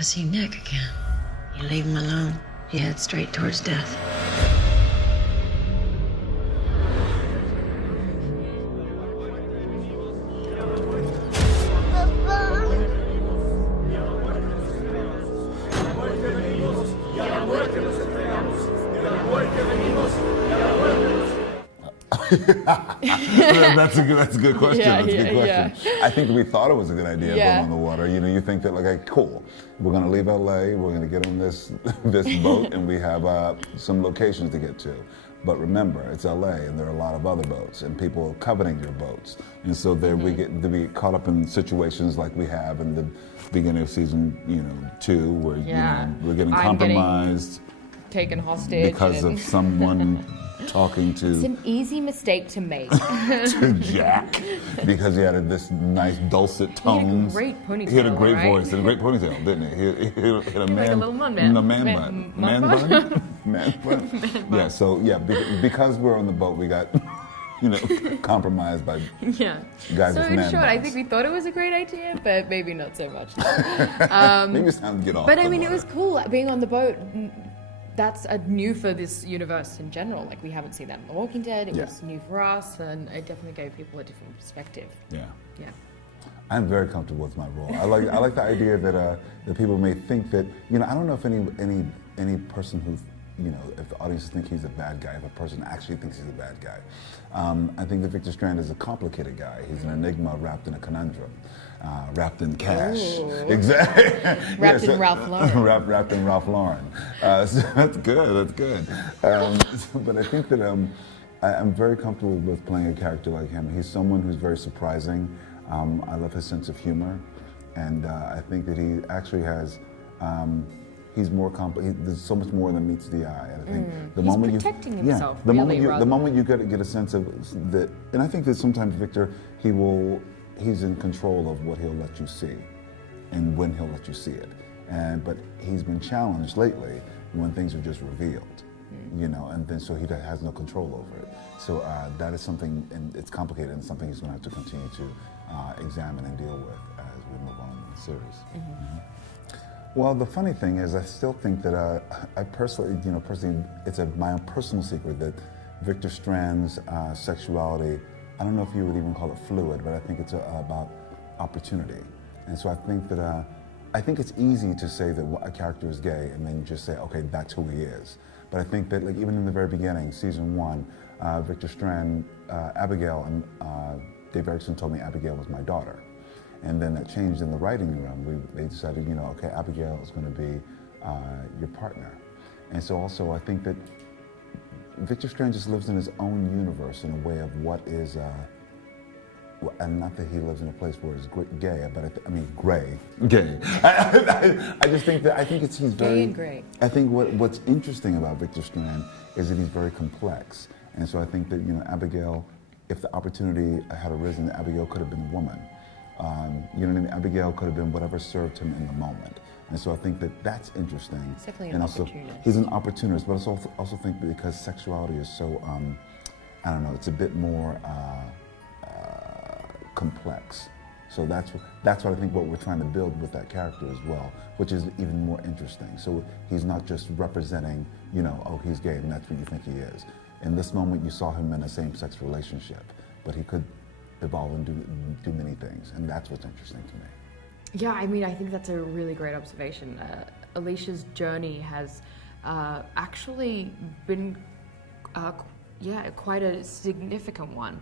to see Nick again. You leave him alone, he heads straight towards death. That's a good question. Yeah, That's a good question. yeah. I think we thought it was a good idea Yeah. going on the water. You know, you think that, like, okay, cool, we're going to leave LA, we're going to get on this boat, and we have some locations to get to. But remember, it's LA, and there are a lot of other boats, and people coveting your boats. And so there we get caught up in situations like we have in the beginning of season, 2, where we're getting compromised, taken hostage because of someone talking It's to an easy mistake to make. Jack, because he had this nice dulcet tones. He had a great ponytail. He had a great right? voice and a great ponytail, didn't he? He had a man, like a little man bun. No, man bun. Man bun? Man bun. Yeah, so because we're on the boat, we got compromised by guys So with in man short, I buns. think we thought it was a great idea, but maybe not so much. Maybe it's time to get off. But I the mean, it water. was cool being on the boat. That's new for this universe in general. Like, we haven't seen that in The Walking Dead. It was new for us, and it definitely gave people a different perspective. Yeah. Yeah. I'm very comfortable with my role. I like the idea that people may think that, I don't know if any person who, if the audience think he's a bad guy, if a person actually thinks he's a bad guy. I think that Victor Strand is a complicated guy. He's an enigma wrapped in a conundrum, wrapped in cash. Ooh. Exactly. Wrapped in Ralph Lauren. Wrapped in Ralph Lauren. So that's good. But I think that I'm very comfortable with playing a character like him. He's someone who's very surprising. I love his sense of humor, and I think that he actually has. He's more there's so much more than meets the eye. And I think the He's moment protecting you, himself, the really, moment you get a sense of that, and I think that sometimes Victor, he's in control of what he'll let you see, and when he'll let you see it. But he's been challenged lately when things are just revealed. And then so he has no control over it. So that is something, and it's complicated, and something he's going to have to continue to examine and deal with as we move on in the series. Well, the funny thing is, I still think that I personally, it's my own personal secret that Victor Strand's sexuality, I don't know if you would even call it fluid, but I think it's about opportunity. And so I think that I think it's easy to say that a character is gay and then just say, okay, that's who he is. But I think that, like, even in the very beginning, season 1, Victor Strand, Abigail, and Dave Erickson told me Abigail was my daughter. And then that changed in the writing room. They decided, okay, Abigail is going to be your partner. And so also I think that Victor Strand just lives in his own universe in a way of what is, and not that he lives in a place where it's gay, but gay. I just think that, he's very... Gay and gray. I think what's interesting about Victor Strand is that he's very complex. And so I think that, Abigail, if the opportunity had arisen, Abigail could have been a woman. You know what I mean? Abigail could have been whatever served him in the moment. And so I think that that's interesting. It's definitely an and also, opportunist. he's an opportunist, but I also think because sexuality is so, I don't know, it's a bit more complex. So that's what I think what we're trying to build with that character as well, which is even more interesting. So he's not just representing, oh, he's gay and that's what you think he is. In this moment, you saw him in a same-sex relationship, but he could evolve and do many things, and that's what's interesting to me. Yeah, I think that's a really great observation. Alicia's journey has actually been, quite a significant one.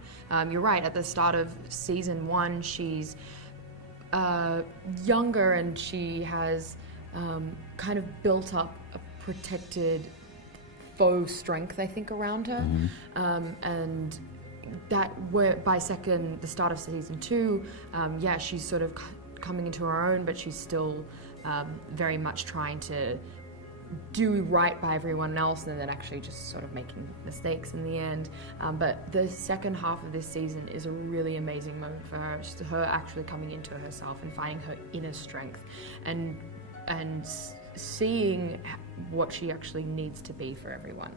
You're right, at the start of season 1, she's younger and she has kind of built up a protected faux strength, I think, around her. And that by the start of season 2, she's sort of coming into her own, but she's still very much trying to do right by everyone else and then actually just sort of making mistakes in the end. But the second half of this season is a really amazing moment for her. Just her actually coming into herself and finding her inner strength and seeing what she actually needs to be for everyone.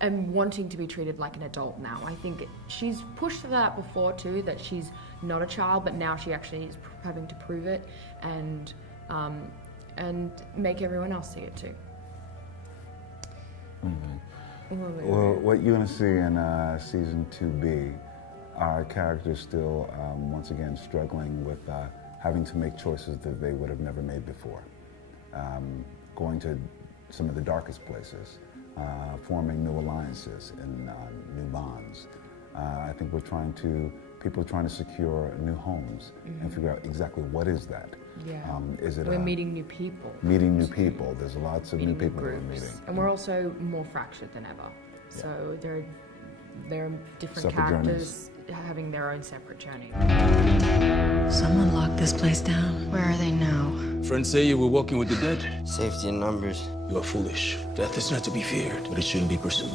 And wanting to be treated like an adult now. I think she's pushed that before too, that she's not a child, but now she actually is having to prove it. And and make everyone else see it too. Well, what you're going to see in season 2B are characters still, once again, struggling with having to make choices that they would have never made before. Going to some of the darkest places, forming new alliances and new bonds. I think people are trying to secure new homes and figure out exactly what is that. Yeah. Is it we're meeting new people. Meeting new people. There's lots of new people that we're groups. meeting. And we're also more fractured than ever. Yeah. So there are different Separate characters having their own separate journey. Someone locked this place down. Where are they now? Friends say you were walking with the dead. Safety in numbers. You are foolish. Death is not to be feared, but it shouldn't be pursued.